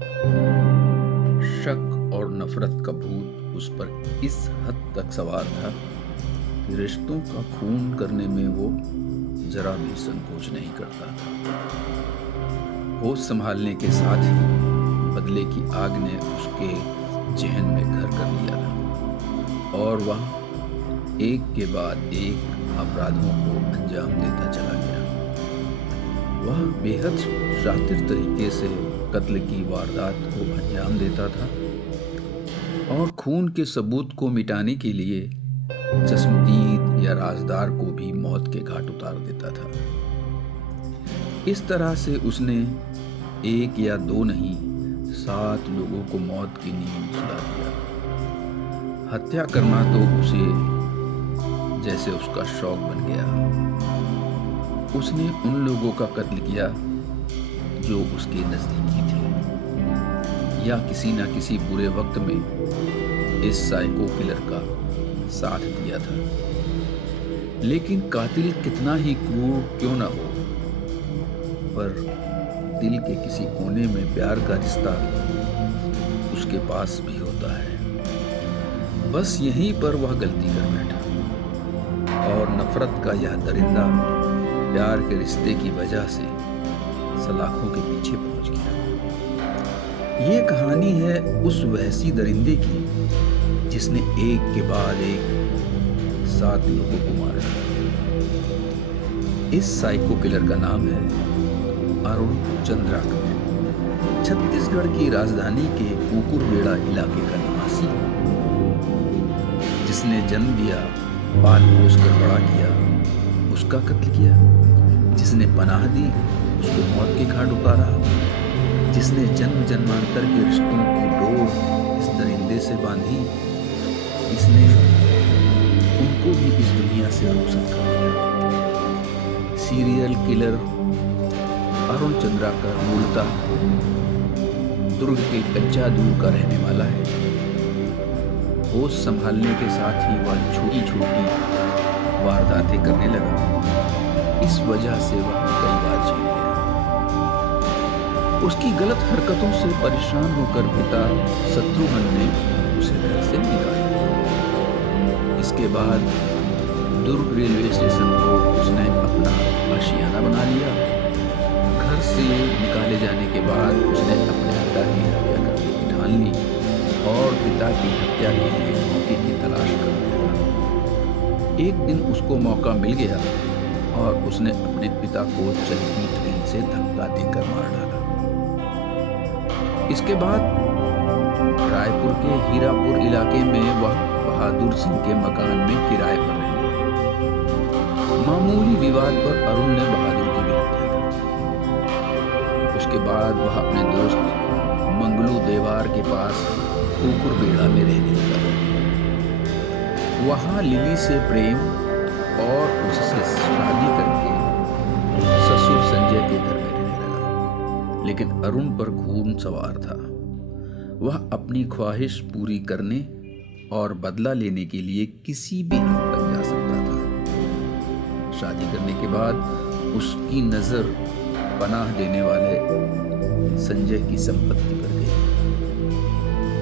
शक और नफरत का भूत उस पर इस हद तक सवार था कि रिश्तों का खून करने में वो जरा भी संकोच नहीं करता था। होश संभालने के साथ ही बदले की आग ने उसके जहन में घर कर लिया था और वह एक के बाद एक अपराधों को अंजाम देता चला गया। वह बेहद शातिर तरीके से कत्ल की वारदात को अंजाम देता था और खून के सबूत को मिटाने के लिए चश्मदीद या राजदार को भी मौत के घाट उतार देता था। इस तरह से उसने एक या दो नहीं 7 लोगों को मौत की नींद सुला दिया। हत्या करना तो उसे जैसे उसका शौक बन गया। उसने उन लोगों का कत्ल किया जो उसके नजदीकी थे या किसी न किसी बुरे वक्त में इस साइको किलर का साथ दिया था। लेकिन कातिल कितना ही क्रूर क्यों ना हो, पर दिल के किसी कोने में प्यार का रिश्ता उसके पास भी होता है। बस यहीं पर वह गलती कर बैठा और नफरत का यह दरिंदा प्यार के रिश्ते की वजह से सलाखों के पीछे पहुंच गया। ये कहानी है उस वहशी दरिंदे की जिसने एक के बाद एक 7 लोगों को मारा। इस साइको किलर का नाम है अरुण चंद्राकर। छत्तीसगढ़ की राजधानी के कुकुरबेड़ा इलाके का निवासी, जिसने जन्म दिया, पाल पोस कर बड़ा किया, उसका कत्ल किया। जिसने पनाह दी, उसको मौत के घाट उतारा। जिसने जन्म जन्मांतर के रिश्तों की डोर इस दरिंदे से बांधी, इसने उनको भी इस दुनिया से रुखसत कर दिया। सीरियल किलर अरुण चंद्राकर मूलतः दुर्ग के कच्चा दूर का रहने वाला है। होश संभालने के साथ ही वह छोटी छोटी वारदातें करने लगा। इस वजह से वह कई बार जेल गया। उसकी गलत हरकतों से परेशान होकर पिता शत्रुघ्न ने उसे घर से निकाल दिया। इसके बाद दुर्ग रेलवे स्टेशन को उसने अपना आशियाना बना लिया। घर से निकाले जाने के बाद उसने अपने पिता की हत्या करने की ठान ली और पिता की हत्या के लिए मौके की तलाश करने लगा। एक दिन उसको मौका मिल गया और उसने अपने पिता को चलती ट्रेन से धक्का देकर मार डाला। इसके बाद रायपुर के हीरापुर इलाके में वह बहादुर सिंह के मकान में किराए पर रहने लगा। मामूली विवाद पर अरुण ने बहादुर की भी हत्या कर दी। उसके बाद वह अपने दोस्त मंगलू देवार के पास कुकुरबेड़ा में रहने लगा। वहां लिली से प्रेम और उससे शादी करके ससुर संजय के घर में रहने लगा। लेकिन अरुण पर खून सवार था। वह अपनी ख्वाहिश पूरी करने और बदला लेने के लिए किसी भी हद तक जा सकता था। शादी करने के बाद उसकी नजर पनाह देने वाले संजय की संपत्ति पर गई।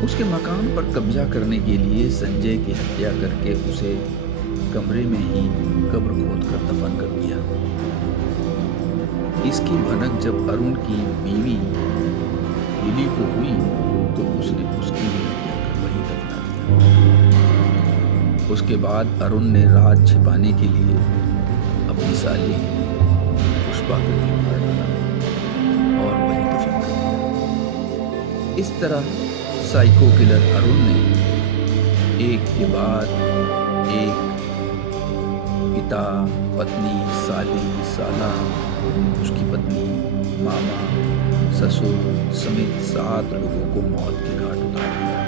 उसके मकान पर कब्जा करने के लिए संजय की हत्या करके उसे कमरे में ही कब्र खोदकर दफन कर दिया। इसकी भनक जब अरुण की बीवी लिली को हुई तो उसने उसकी भी हत्या कर वहीं दफना दिया। उसके बाद अरुण ने राज छिपाने के लिए अपनी साली पुष्पा को भी मार डाला और वहीं दफन कर दिया। इस तरह साइको किलर अरुण ने एक के बाद एक पिता, पत्नी, साली, साला, उसकी पत्नी, मामा, ससुर समेत 7 लोगों को मौत के घाट उतार दिया।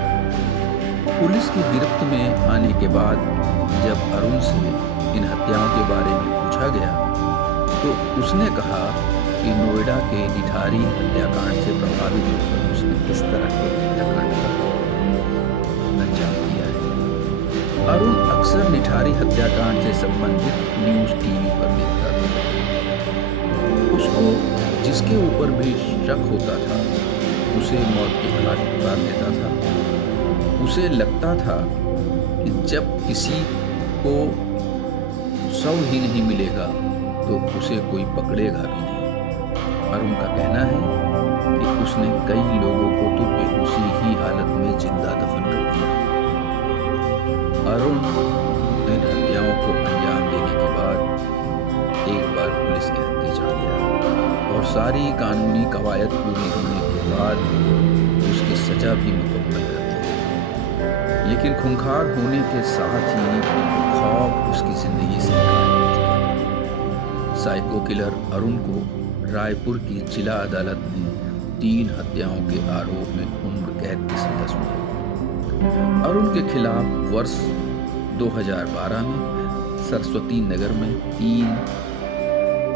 पुलिस की गिरफ्त में आने के बाद जब अरुण से इन हत्याओं के बारे में पूछा गया तो उसने कहा कि नोएडा के निठारी हत्याकांड से प्रभावित होकर उसने किस तरह के हत्याकांड का अंजाम दिया है। अरुण अक्सर निठारी हत्याकांड से संबंधित न्यूज टीवी पर देखता था। उसको जिसके ऊपर भी शक होता था उसे मौत के घाट उतार देता था। उसे लगता था कि जब किसी को शव ही नहीं मिलेगा तो उसे कोई पकड़ेगा भी नहीं। अरुण का कहना है कि उसने कई लोगों को तो बेहोशी ही हालत में जिंदा दफन कर दिया। अरुण इन हत्याओं को अंजाम देने के बाद एक बार पुलिस के हत्थे चढ़ गया और सारी कानूनी कवायद पूरी होने के बाद उसकी सजा भी मुकम्मल कर दी। लेकिन खूंखार होने के साथ ही खौफ उसकी जिंदगी से गायब हो चुका था। साइको किलर अरुण को रायपुर की जिला अदालत ने 3 हत्याओं के आरोप में उम्र कैद की सजा सुनाई। अरुण के खिलाफ वर्ष 2012 में सरस्वती नगर में 3,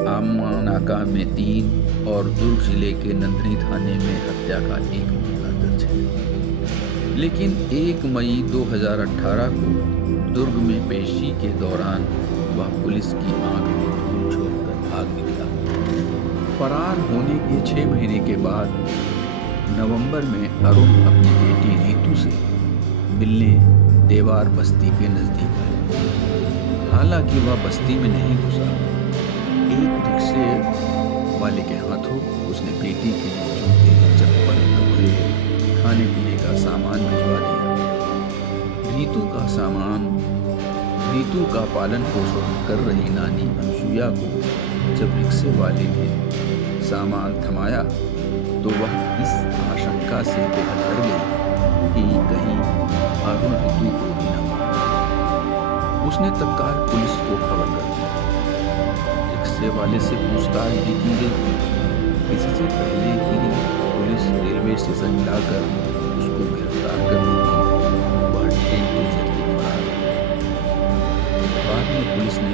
आमनाका में 3 और दुर्ग जिले के नंदनी थाने में हत्या का 1 मामला दर्ज है। लेकिन 1 मई 2018 को दुर्ग में पेशी के दौरान वह पुलिस की आंख में धूल छोड़कर भाग निकला। फरार होने के 6 महीने के बाद नवंबर में अरुण अपनी बेटी रीतू से मिलने देवार बस्ती के नजदीक आया। हालांकि वह बस्ती में नहीं घुसा। एक रिक्शे वाले के हाथों उसने बेटी के लिए जूते, चप्पल, कपड़े, खाने पीने का सामान भिजवा दिया। रीतू का पालन पोषण कर रही नानी अनसुईया को जब रिक्शे वाले ने सामान थमाया तो वह इस आशंका से बेहद डर गई कि कहीं अरुण रीतू को भी न मार दे। उसने तत्काल पुलिस को खबर कर दी। रिक्शे वाले से पूछताछ भी की गई। इससे पहले कि पुलिस रेलवे स्टेशन जाकर उसको गिरफ्तार कर लेती, वह ट्रेन के जरिए फरार हो गया। बाद में पुलिस ने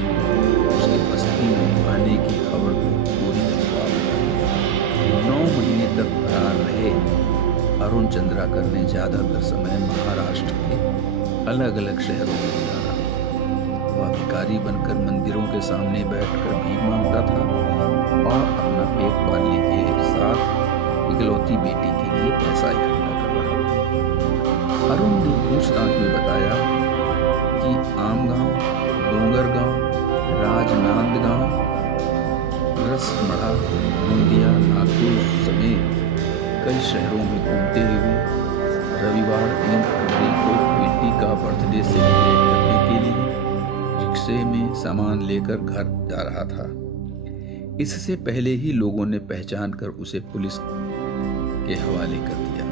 उसके बस्ती में आने की खबर को पूरी अफवाह बताई। 9 महीने तक फरार रहे अरुण चंद्राकर ने ज्यादातर समय महाराष्ट्र के अलग अलग शहरों में गुजारा। वह भिखारी बनकर मंदिरों के सामने बैठकर भीख मांगता था और अपना पेट पालने के साथ इकलौती बेटी के लिए पैसा इकट्ठा कर रहा था। अरुण ने पूछताछ में बताया कि आमगांव, डोंगरगांव, राजनांदगांव, रसमड़ा, गोंदिया, नागपुर समेत कई शहरों में घूमते हुए रविवार 3 फरवरी को बेटी का बर्थडे सेलिब्रेट करने के लिए रिक्शे में सामान लेकर घर जा रहा था। इससे पहले ही लोगों ने पहचान कर उसे पुलिस के हवाले कर दिया।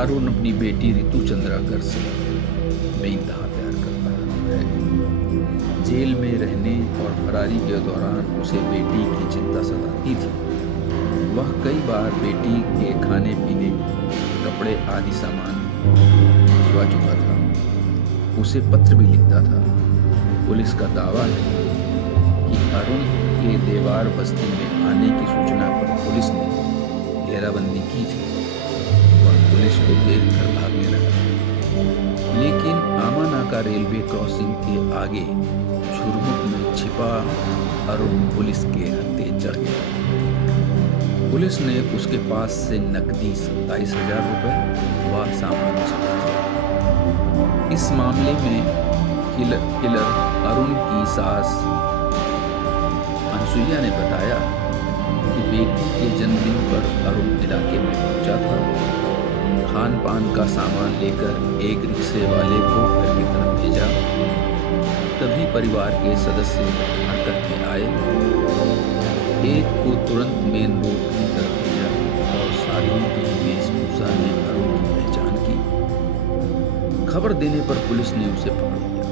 अरुण अपनी बेटी ऋतु चंद्राकर से बेइंतहा प्यार करता है। जेल में रहने और फरारी के दौरान उसे बेटी की चिंता सताती थी। वह कई बार बेटी के खाने पीने, कपड़े आदि सामान भिजवा चुका था। उसे पत्र भी लिखता था। पुलिस का दावा है कि अरुण के देवार बस्ती में आने की सूचना पर पुलिस ने घेराबंदी की थी। वह पुलिस को देखकर भागने लगा, लेकिन आमानाका रेलवे क्रॉसिंग के आगे झुरमुट में छिपा अरुण पुलिस के हत्थे चढ़ गया। पुलिस ने उसके पास से नकदी 27,000 रुपए व सामान जब्त किया। इस मामले में किलर अरुण की सास अनसुईया ने बताया कि बेटी के जन्मदिन पर अरुण इलाके में पहुंचा था। खान पान का सामान लेकर एक रिक्शे वाले को घर की तरफ भेजा। तभी परिवार के सदस्य हरकत में आए। एक को तुरंत मेन रोड की तरफ भेजा और साधुओं की वेशभूषा में अरुण की पहचान की। खबर देने पर पुलिस ने उसे पकड़ लिया।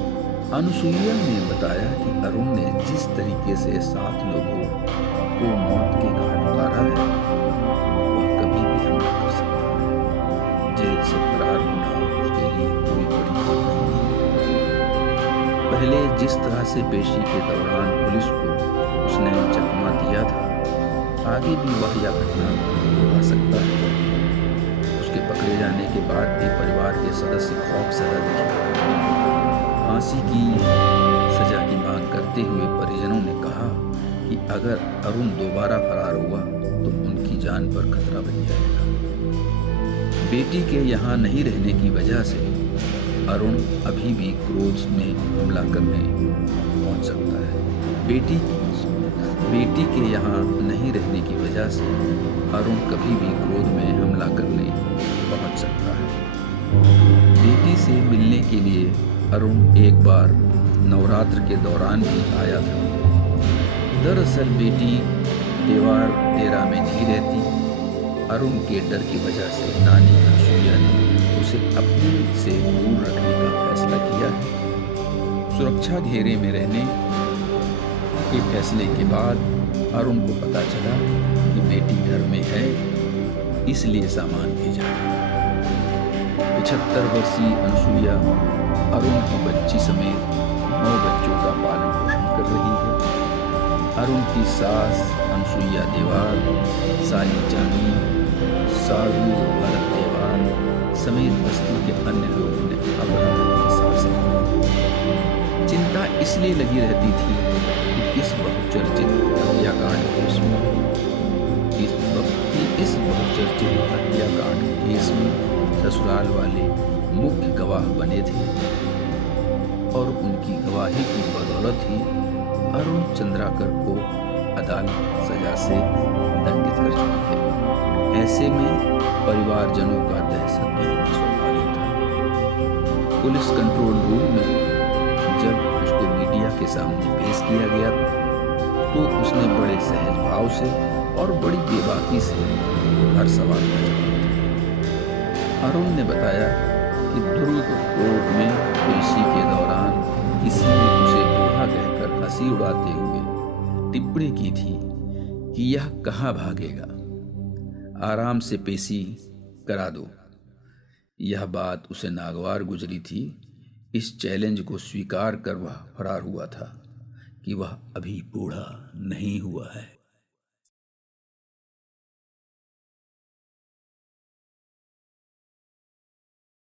अनसुईया ने बताया कि अरुण ने जिस तरीके से 7 लोगों को मौत के घाट उतारा है, वह कभी भी हम नहीं कर सकता। जेल से फरार होना उसके लिए कोई बड़ी बात नहीं है। पहले जिस तरह से पेशी के दौरान पुलिस को उसने चकमा दिया था, आगे भी वह यह घटना दोहरा सकता है। उसके पकड़े जाने के बाद भी परिवार के सदस्य खौफ सदा दिखे। फांसी की डरते हुए परिजनों ने कहा कि अगर अरुण दोबारा फरार हुआ तो उनकी जान पर खतरा बन जाएगा। बेटी के यहाँ नहीं रहने की वजह से अरुण अभी भी क्रोध में हमला करने पहुंच सकता है। बेटी के यहाँ नहीं रहने की वजह से अरुण कभी भी क्रोध में हमला करने पहुंच सकता है। बेटी से मिलने के लिए अरुण एक बार नवरात्र के दौरान भी आया था। दरअसल बेटी डेरा में नहीं रहती। अरुण के डर की वजह से नानी अनसुईया ने उसे अपने से दूर रखने का फैसला किया है। सुरक्षा घेरे में रहने के फैसले के बाद अरुण को पता चला कि बेटी घर में है, इसलिए सामान भेजा था। 75 वर्षीय अनसुईया अरुण की बच्ची समेत 9 बच्चों का पालन पोषण कर रही है। अरुण की सास अनसुईया देवार, साली जानी, साधु भरत देवार समेत बस्ती के अन्य लोगों ने अपराध की सांस ली। चिंता इसलिए लगी रहती थी कि इस बहुचर्चित हत्याकांड केस में ससुराल वाले मुख्य गवाह बने थे और उनकी गवाही की बदौलत ही अरुण चंद्राकर को अदालत सजा से दंडित कर चुकी है। ऐसे में परिवारजनों का दहशत में होना स्वाभाविक था। पुलिस कंट्रोल रूम में जब उसको मीडिया के सामने पेश किया गया तो उसने बड़े सहज भाव से और बड़ी बेबाकी से हर सवाल का जवाब दिया। अरुण ने बताया कि दुर्ग कोर्ट में पेशी के दौरान किसी ने उसे बूढ़ा कहकर हंसी उड़ाते हुए टिप्पणी की थी कि यह कहाँ भागेगा, आराम से पेशी करा दो। यह बात उसे नागवार गुजरी थी। इस चैलेंज को स्वीकार कर वह फरार हुआ था कि वह अभी बूढ़ा नहीं हुआ है।